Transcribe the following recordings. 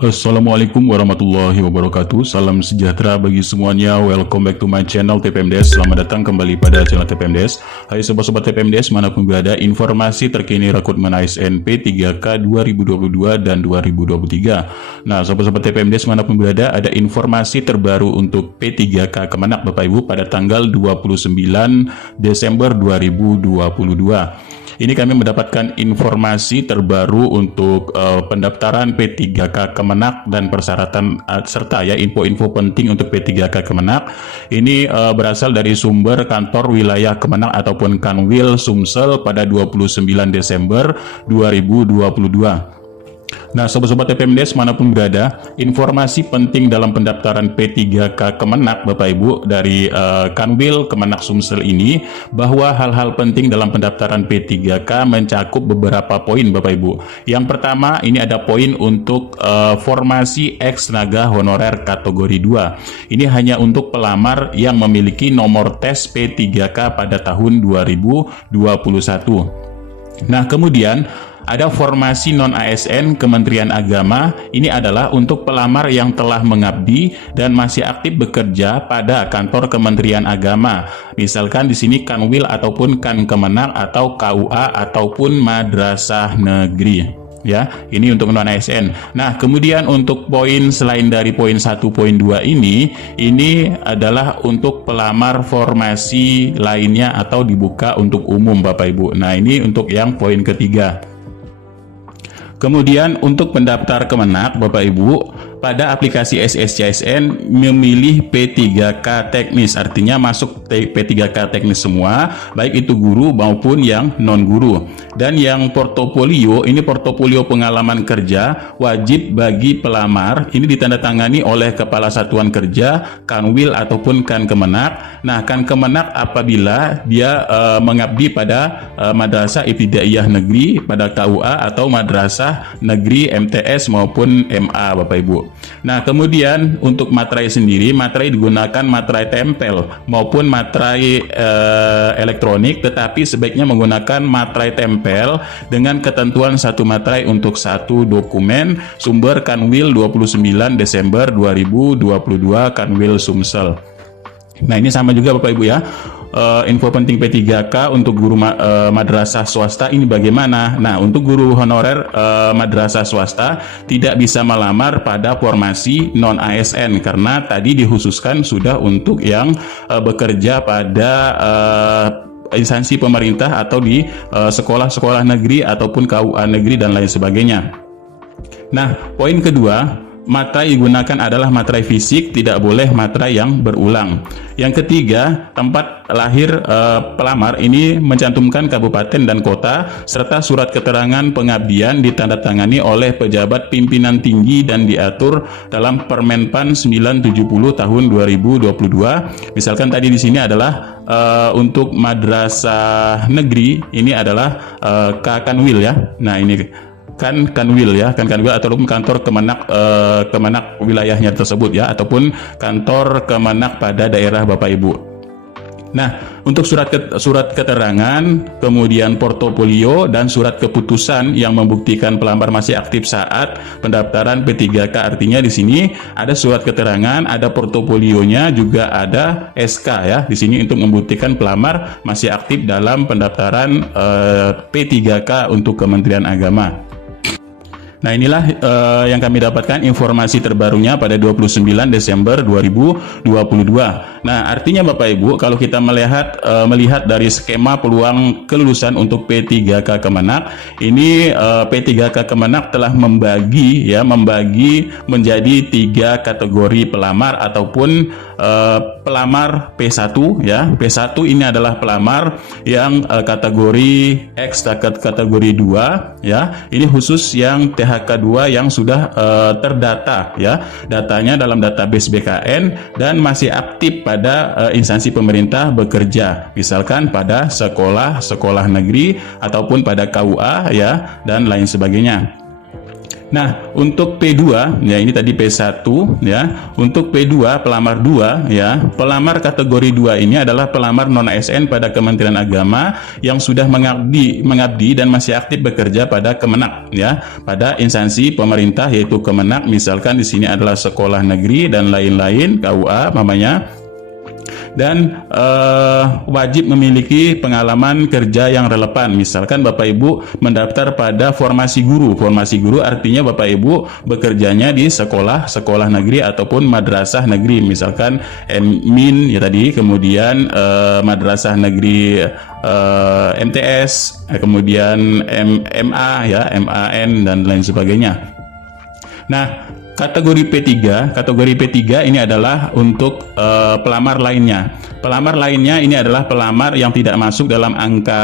Assalamualaikum warahmatullahi wabarakatuh. Salam sejahtera bagi semuanya. Welcome back to my channel TPMDS. Selamat datang kembali pada channel TPMDS. Hai sobat-sobat TPMDS manapun berada, informasi terkini rekrutmen ASN P3K 2022 dan 2023. Nah, sobat-sobat TPMDS manapun berada, ada informasi terbaru untuk P3K Kemenak Bapak Ibu pada tanggal 29 Desember 2022. Ini kami mendapatkan informasi terbaru untuk pendaftaran P3K Kemenak dan persyaratan serta ya info-info penting untuk P3K Kemenak. Ini berasal dari sumber kantor wilayah Kemenak ataupun Kanwil Sumsel pada 29 Desember 2022. Nah, sobat-sobat TPMDS manapun berada, informasi penting dalam pendaftaran P3K Kemenak Bapak Ibu dari Kanwil Kemenak Sumsel ini, bahwa hal-hal penting dalam pendaftaran P3K mencakup beberapa poin Bapak Ibu. Yang pertama, ini ada poin untuk formasi ex tenaga honorer kategori 2. Ini hanya untuk pelamar yang memiliki nomor tes P3K pada tahun 2021. Nah, kemudian ada formasi non-ASN Kementerian Agama. Ini adalah untuk pelamar yang telah mengabdi dan masih aktif bekerja pada kantor Kementerian Agama. Misalkan di sini Kanwil ataupun Kan Kemenak atau KUA ataupun madrasah negeri. Ya, ini untuk non-ASN. Nah, kemudian untuk poin selain dari poin 1, poin 2 ini adalah untuk pelamar formasi lainnya atau dibuka untuk umum Bapak Ibu. Nah, ini untuk yang poin ketiga. Kemudian untuk pendaftar Kemenak Bapak Ibu, pada aplikasi SSCSN memilih P3K teknis, artinya masuk P3K teknis semua, baik itu guru maupun yang non-guru. Dan yang portofolio, ini portofolio pengalaman kerja wajib bagi pelamar, ini ditandatangani oleh Kepala Satuan Kerja, Kanwil ataupun Kan Kemenak. Nah, Kan Kemenak apabila dia mengabdi pada Madrasah Ibtidaiyah Negeri, pada KUA atau Madrasah Negeri MTS maupun MA Bapak Ibu. Nah, kemudian untuk materai sendiri, materai digunakan materai tempel maupun materai elektronik, tetapi sebaiknya menggunakan materai tempel dengan ketentuan satu materai untuk satu dokumen. Sumber Kanwil 29 Desember 2022 Kanwil Sumsel. Nah, ini sama juga Bapak Ibu ya. Info penting P3K untuk guru madrasah swasta ini bagaimana? Nah, untuk guru honorer madrasah swasta tidak bisa melamar pada formasi non-ASN karena tadi dikhususkan sudah untuk yang bekerja pada instansi pemerintah atau di sekolah-sekolah negeri ataupun KUA negeri dan lain sebagainya. Nah, poin kedua, materai digunakan adalah materai fisik, tidak boleh materai yang berulang. Yang ketiga, tempat lahir pelamar ini mencantumkan kabupaten dan kota serta surat keterangan pengabdian ditandatangani oleh pejabat pimpinan tinggi dan diatur dalam Permenpan 970 tahun 2022. Misalkan tadi di sini adalah untuk madrasah negeri, ini adalah Kanwil ya. Nah, ini Kanwil ya, Kanwil ataupun kantor Kemenak wilayahnya tersebut ya, ataupun kantor Kemenak pada daerah Bapak Ibu. Nah, untuk surat keterangan, kemudian portofolio dan surat keputusan yang membuktikan pelamar masih aktif saat pendaftaran P3K, artinya di sini ada surat keterangan, ada portofolionya, juga ada SK ya. Di sini untuk membuktikan pelamar masih aktif dalam pendaftaran P3K untuk Kementerian Agama. Nah, inilah yang kami dapatkan informasi terbarunya pada 29 Desember 2022. Nah, artinya Bapak Ibu, kalau kita melihat dari skema peluang kelulusan untuk P3K Kemenak, ini P3K Kemenak telah membagi menjadi 3 kategori pelamar ataupun pelamar P1 ya. P1 ini adalah pelamar yang kategori X kategori 2 ya. Ini khusus yang THK 2 yang sudah terdata ya, datanya dalam database BKN dan masih aktif pada instansi pemerintah bekerja, misalkan pada sekolah negeri ataupun pada KUA ya dan lain sebagainya. Nah, untuk P2 ya, ini tadi P1 ya. Untuk P2 pelamar 2 ya, pelamar kategori 2 ini adalah pelamar non ASN pada Kementerian Agama yang sudah mengabdi dan masih aktif bekerja pada Kemenak ya, pada instansi pemerintah yaitu Kemenak, misalkan di sini adalah sekolah negeri dan lain-lain, KUA namanya. Dan wajib memiliki pengalaman kerja yang relevan. Misalkan Bapak Ibu mendaftar pada formasi guru. Formasi guru artinya Bapak Ibu bekerjanya di sekolah negeri ataupun madrasah negeri. Misalkan MIN ya tadi, kemudian madrasah negeri MTS, kemudian MA ya, MAN dan lain sebagainya. Nah, kategori P3 ini adalah untuk pelamar lainnya. Pelamar lainnya ini adalah pelamar yang tidak masuk dalam angka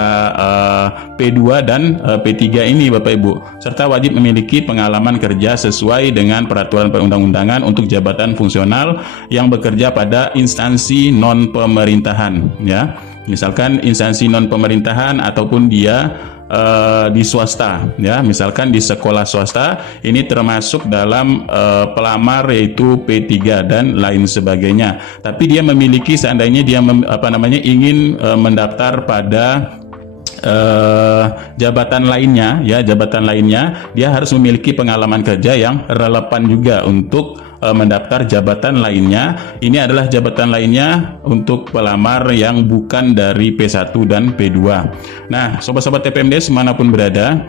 P2 dan P3 ini Bapak Ibu, serta wajib memiliki pengalaman kerja sesuai dengan peraturan perundang-undangan untuk jabatan fungsional yang bekerja pada instansi non pemerintahan ya. Misalkan instansi non pemerintahan ataupun dia di swasta ya, misalkan di sekolah swasta ini termasuk dalam pelamar yaitu P3 dan lain sebagainya. Tapi dia memiliki, seandainya dia ingin mendaftar pada jabatan lainnya ya, dia harus memiliki pengalaman kerja yang relevan juga untuk mendaftar jabatan lainnya. Ini adalah jabatan lainnya untuk pelamar yang bukan dari P1 dan P2. Nah, sobat-sobat TPMDes manapun berada,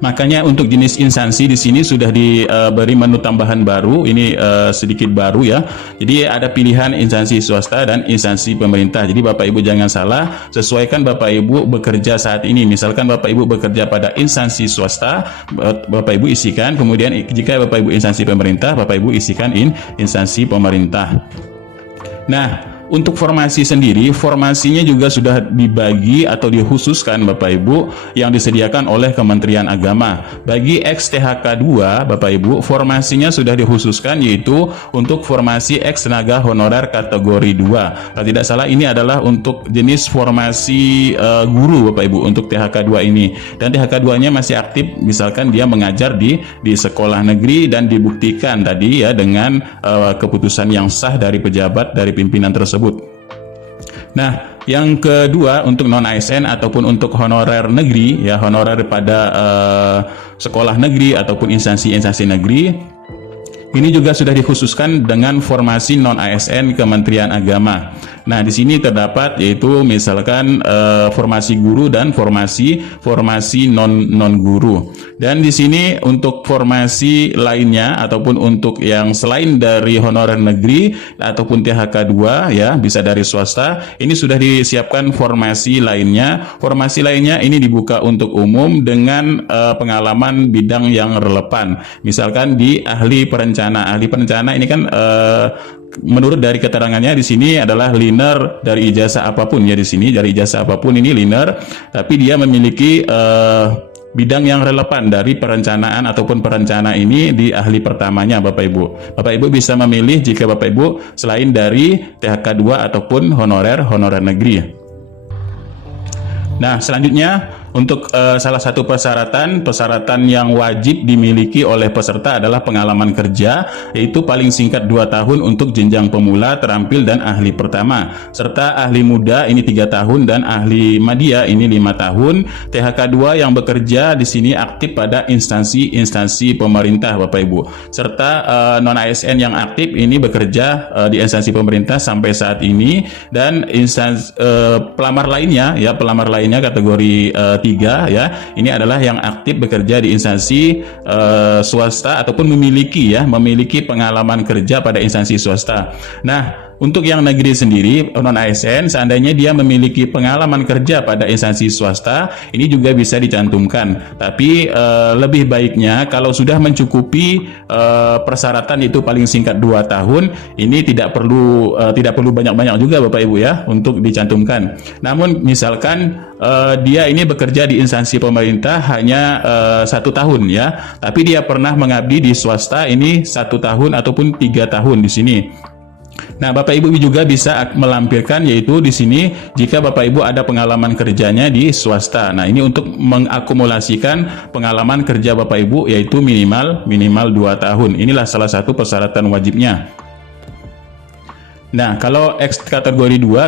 makanya untuk jenis instansi di sini sudah diberi menu tambahan baru. Ini sedikit baru ya. Jadi ada pilihan instansi swasta dan instansi pemerintah. Jadi Bapak Ibu jangan salah, sesuaikan Bapak Ibu bekerja saat ini. Misalkan Bapak Ibu bekerja pada instansi swasta, Bapak Ibu isikan. Kemudian jika Bapak Ibu instansi pemerintah, Bapak Ibu isikan instansi pemerintah. Nah, untuk formasi sendiri, formasinya juga sudah dibagi atau dikhususkan Bapak Ibu yang disediakan oleh Kementerian Agama. Bagi ex-THK 2 Bapak Ibu, formasinya sudah dikhususkan yaitu untuk formasi ex-tenaga honorer kategori 2. Kalau tidak salah ini adalah untuk jenis formasi guru Bapak Ibu untuk THK 2 ini. Dan THK 2-nya masih aktif, misalkan dia mengajar di sekolah negeri dan dibuktikan tadi ya dengan keputusan yang sah dari pejabat, dari pimpinan tersebut. Nah, yang kedua untuk non ASN ataupun untuk honorer negeri ya, honorer pada sekolah negeri ataupun instansi-instansi negeri, ini juga sudah dikhususkan dengan formasi non ASN Kementerian Agama. Nah, di sini terdapat yaitu misalkan formasi guru dan formasi non guru. Dan di sini untuk formasi lainnya ataupun untuk yang selain dari honorer negeri ataupun THK 2 ya, bisa dari swasta, ini sudah disiapkan formasi lainnya. Formasi lainnya ini dibuka untuk umum dengan pengalaman bidang yang relevan. Misalkan di ahli perencana. Ahli perencana ini kan menurut dari keterangannya di sini adalah liner dari ijazah apapun ya, di sini dari ijazah apapun ini liner, tapi dia memiliki bidang yang relevan dari perencanaan ataupun perencana ini di ahli pertamanya Bapak Ibu. Bapak Ibu bisa memilih jika Bapak Ibu selain dari THK 2 ataupun honorer negeri. Nah, selanjutnya untuk salah satu persyaratan yang wajib dimiliki oleh peserta adalah pengalaman kerja, yaitu paling singkat 2 tahun untuk jenjang pemula, terampil, dan ahli pertama. Serta ahli muda ini 3 tahun dan ahli madya ini 5 tahun. THK 2 yang bekerja di sini aktif pada instansi pemerintah Bapak Ibu. Serta non ASN yang aktif ini bekerja di instansi pemerintah sampai saat ini, dan instansi pelamar lainnya kategori 3 ya, ini adalah yang aktif bekerja di instansi swasta ataupun memiliki pengalaman kerja pada instansi swasta. Nah, untuk yang negeri sendiri, non ASN, seandainya dia memiliki pengalaman kerja pada instansi swasta, ini juga bisa dicantumkan. Tapi lebih baiknya kalau sudah mencukupi persyaratan itu paling singkat 2 tahun, ini tidak perlu banyak-banyak juga Bapak Ibu ya untuk dicantumkan. Namun misalkan dia ini bekerja di instansi pemerintah hanya 1 tahun ya, tapi dia pernah mengabdi di swasta ini 1 tahun ataupun 3 tahun di sini. Nah, Bapak Ibu juga bisa melampirkan yaitu di sini jika Bapak Ibu ada pengalaman kerjanya di swasta. Nah, ini untuk mengakumulasikan pengalaman kerja Bapak Ibu yaitu minimal 2 tahun. Inilah salah satu persyaratan wajibnya. Nah, kalau X kategori 2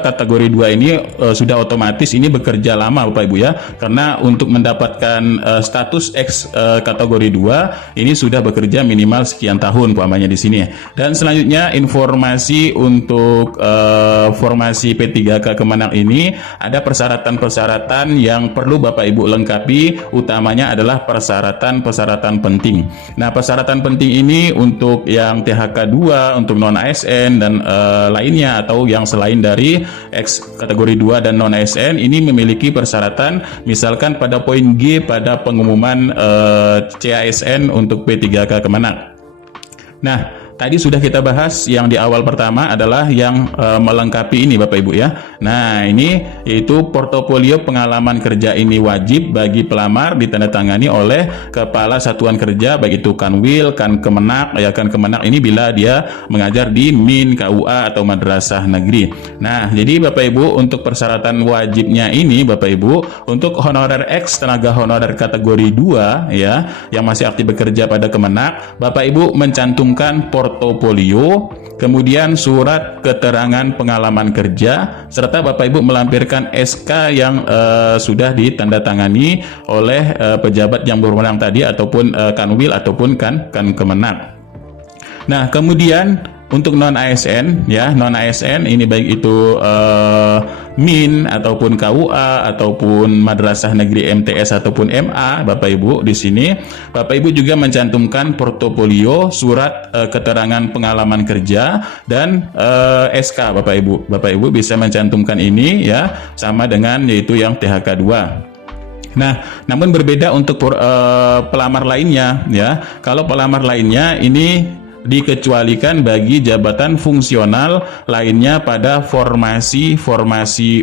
ini sudah otomatis ini bekerja lama Bapak Ibu ya. Karena untuk mendapatkan status X kategori 2 ini sudah bekerja minimal sekian tahun umpamanya di sini. Dan selanjutnya informasi untuk formasi P3K Kemenang ini ada persyaratan-persyaratan yang perlu Bapak Ibu lengkapi, utamanya adalah persyaratan penting. Nah, persyaratan penting ini untuk yang THK 2, untuk non ASN dan lainnya atau yang selain dari X kategori 2 dan non ASN ini memiliki persyaratan, misalkan pada poin G pada pengumuman CASN untuk P3K Kemenang. Nah, tadi sudah kita bahas yang di awal pertama adalah yang melengkapi ini Bapak Ibu ya. Nah, ini yaitu portofolio pengalaman kerja ini wajib bagi pelamar ditandatangani oleh Kepala Satuan Kerja baik itu Kanwil, Kemenak, ya Kemenak ini bila dia mengajar di MIN, KUA atau madrasah negeri. Nah, jadi Bapak Ibu untuk persyaratan wajibnya ini Bapak Ibu untuk honorer X tenaga honorer kategori 2 ya yang masih aktif bekerja pada Kemenak, Bapak Ibu mencantumkan portofolio, kemudian surat keterangan pengalaman kerja, serta Bapak Ibu melampirkan SK yang sudah ditandatangani oleh pejabat yang berwenang tadi ataupun Kanwil ataupun Kemenak. Nah, kemudian untuk non ASN ya, non ASN ini baik itu MIN ataupun KUA ataupun madrasah negeri MTS ataupun MA, Bapak Ibu di sini Bapak Ibu juga mencantumkan portofolio, surat keterangan pengalaman kerja dan SK Bapak Ibu. Bapak Ibu bisa mencantumkan ini ya sama dengan yaitu yang THK 2. Nah, namun berbeda untuk pelamar lainnya ya. Kalau pelamar lainnya ini dikecualikan bagi jabatan fungsional lainnya pada formasi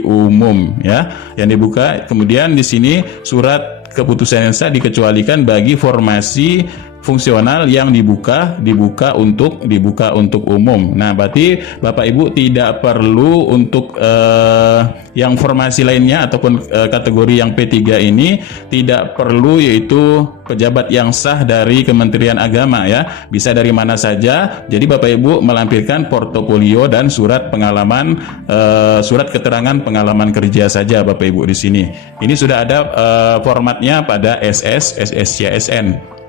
umum ya yang dibuka. Kemudian di sini surat keputusan yang sah dikecualikan bagi formasi fungsional yang dibuka untuk umum. Nah, berarti Bapak Ibu tidak perlu untuk yang formasi lainnya ataupun kategori yang P3 ini tidak perlu yaitu pejabat yang sah dari Kementerian Agama ya. Bisa dari mana saja. Jadi Bapak Ibu melampirkan portofolio dan surat pengalaman surat keterangan pengalaman kerja saja Bapak Ibu di sini. Ini sudah ada formatnya pada SSCASN.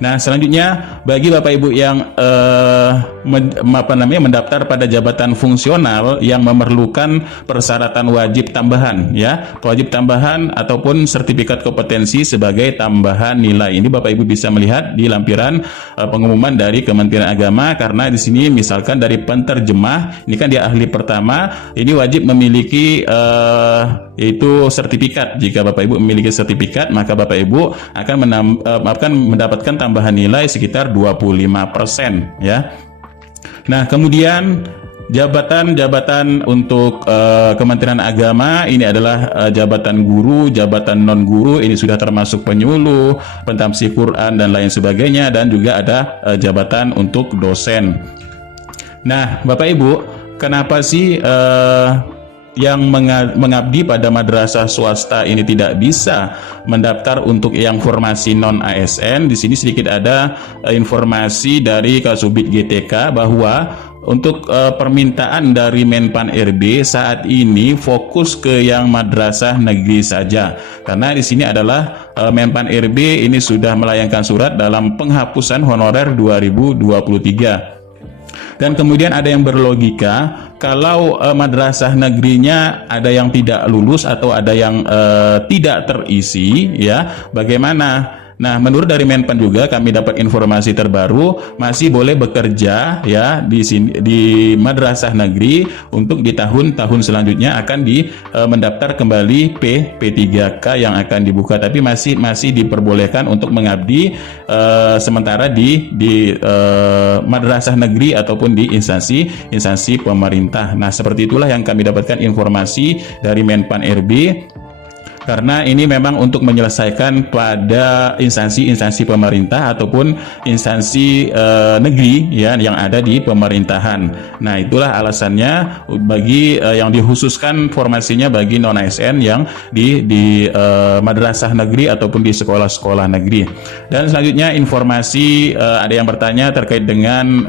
Nah, selanjutnya bagi Bapak Ibu yang mendaftar pada jabatan fungsional yang memerlukan persyaratan wajib tambahan ya, wajib tambahan ataupun sertifikat kompetensi sebagai tambahan nilai. Ini Bapak Ibu bisa melihat di lampiran pengumuman dari Kementerian Agama, karena di sini misalkan dari penterjemah, ini kan dia ahli pertama, ini wajib memiliki yaitu sertifikat. Jika Bapak Ibu memiliki sertifikat, maka Bapak Ibu akan mendapatkan tambahan nilai sekitar 25% ya. Nah, kemudian jabatan-jabatan untuk Kementerian Agama ini adalah jabatan guru, jabatan non guru, ini sudah termasuk penyuluh, pentamsil Quran dan lain sebagainya, dan juga ada jabatan untuk dosen. Nah, Bapak Ibu, kenapa sih yang mengabdi pada madrasah swasta ini tidak bisa mendaftar untuk yang formasi non ASN? Di sini sedikit ada informasi dari Kasubit GTK bahwa untuk permintaan dari Menpan RB saat ini fokus ke yang madrasah negeri saja, karena di sini adalah Menpan RB ini sudah melayangkan surat dalam penghapusan honorer 2023. Dan kemudian ada yang berlogika, kalau madrasah negerinya ada yang tidak lulus atau ada yang tidak terisi, ya bagaimana? Nah, menurut dari Menpan juga kami dapat informasi terbaru masih boleh bekerja ya di madrasah negeri untuk di tahun-tahun selanjutnya akan mendaftar kembali P3K yang akan dibuka, tapi masih diperbolehkan untuk mengabdi sementara di madrasah negeri ataupun di instansi pemerintah. Nah, seperti itulah yang kami dapatkan informasi dari Menpan RB. karena ini memang untuk menyelesaikan pada instansi-instansi pemerintah ataupun instansi negeri ya yang ada di pemerintahan. Nah, itulah alasannya bagi yang dikhususkan formasinya bagi non ASN yang di madrasah negeri ataupun di sekolah-sekolah negeri. Dan selanjutnya informasi ada yang bertanya terkait dengan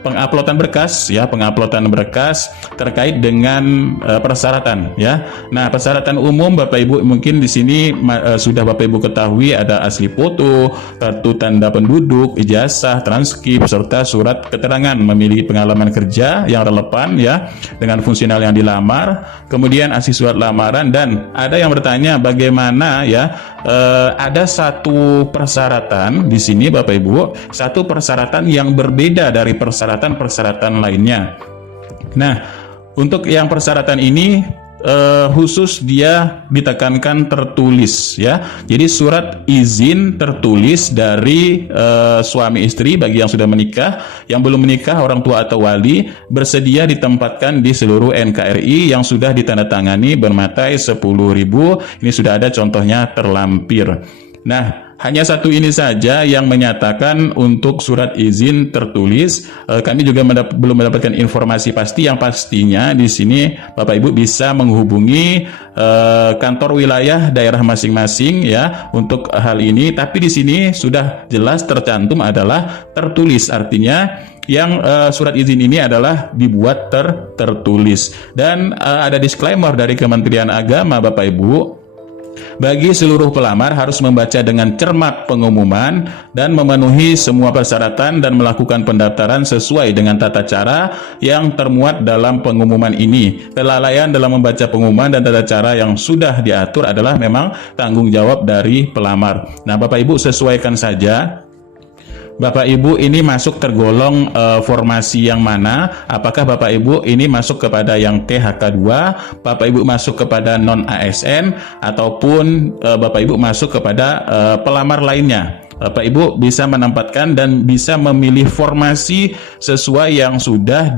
penguploadan berkas ya, penguploadan berkas terkait dengan persyaratan ya. Nah, persyaratan umum Bapak Ibu mungkin di sini sudah Bapak Ibu ketahui, ada asli foto, kartu tanda penduduk, ijazah, transkrip serta surat keterangan memiliki pengalaman kerja yang relevan ya dengan fungsional yang dilamar, kemudian asli surat lamaran. Dan ada yang bertanya bagaimana ya, ada satu persyaratan di sini Bapak Ibu, satu persyaratan yang berbeda dari persyaratan-persyaratan lainnya. Nah, untuk yang persyaratan ini khusus dia ditekankan tertulis ya. Jadi surat izin tertulis dari suami istri bagi yang sudah menikah, yang belum menikah orang tua atau wali bersedia ditempatkan di seluruh NKRI yang sudah ditandatangani bermatai 10.000. Ini sudah ada contohnya terlampir. Nah, hanya satu ini saja yang menyatakan untuk surat izin tertulis. Kami juga belum mendapatkan informasi pasti. Yang pastinya di sini Bapak Ibu bisa menghubungi kantor wilayah daerah masing-masing ya untuk hal ini. Tapi di sini sudah jelas tercantum adalah tertulis, artinya yang surat izin ini adalah dibuat tertulis. Dan ada disclaimer dari Kementerian Agama Bapak Ibu. Bagi seluruh pelamar harus membaca dengan cermat pengumuman dan memenuhi semua persyaratan dan melakukan pendaftaran sesuai dengan tata cara yang termuat dalam pengumuman ini. Kelalaian dalam membaca pengumuman dan tata cara yang sudah diatur adalah memang tanggung jawab dari pelamar. Nah, Bapak Ibu sesuaikan saja. Bapak Ibu ini masuk tergolong formasi yang mana? Apakah Bapak Ibu ini masuk kepada yang THK 2, Bapak Ibu masuk kepada non ASN, ataupun Bapak Ibu masuk kepada pelamar lainnya? Bapak Ibu bisa menempatkan dan bisa memilih formasi sesuai yang sudah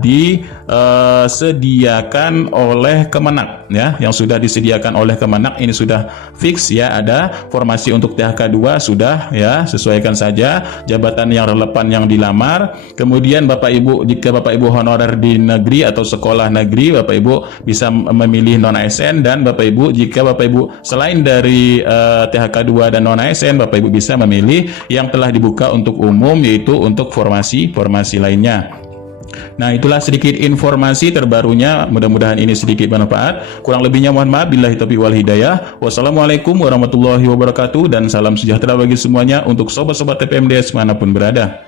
disediakan oleh Kemenak ya, yang sudah disediakan oleh Kemenak ini sudah fix ya, ada formasi untuk THK 2 sudah ya, sesuaikan saja jabatan yang relevan yang dilamar. Kemudian Bapak Ibu, jika Bapak Ibu honorer di negeri atau sekolah negeri, Bapak Ibu bisa memilih non ASN, dan Bapak Ibu jika Bapak Ibu selain dari THK 2 dan non ASN, Bapak Ibu bisa memilih yang telah dibuka untuk umum, yaitu untuk formasi lainnya. Nah, itulah sedikit informasi terbarunya. Mudah-mudahan ini sedikit bermanfaat. Kurang lebihnya mohon maaf. Billahi taufiq wal hidayah. Wassalamualaikum warahmatullahi wabarakatuh, dan salam sejahtera bagi semuanya untuk sobat-sobat TPMDS manapun berada.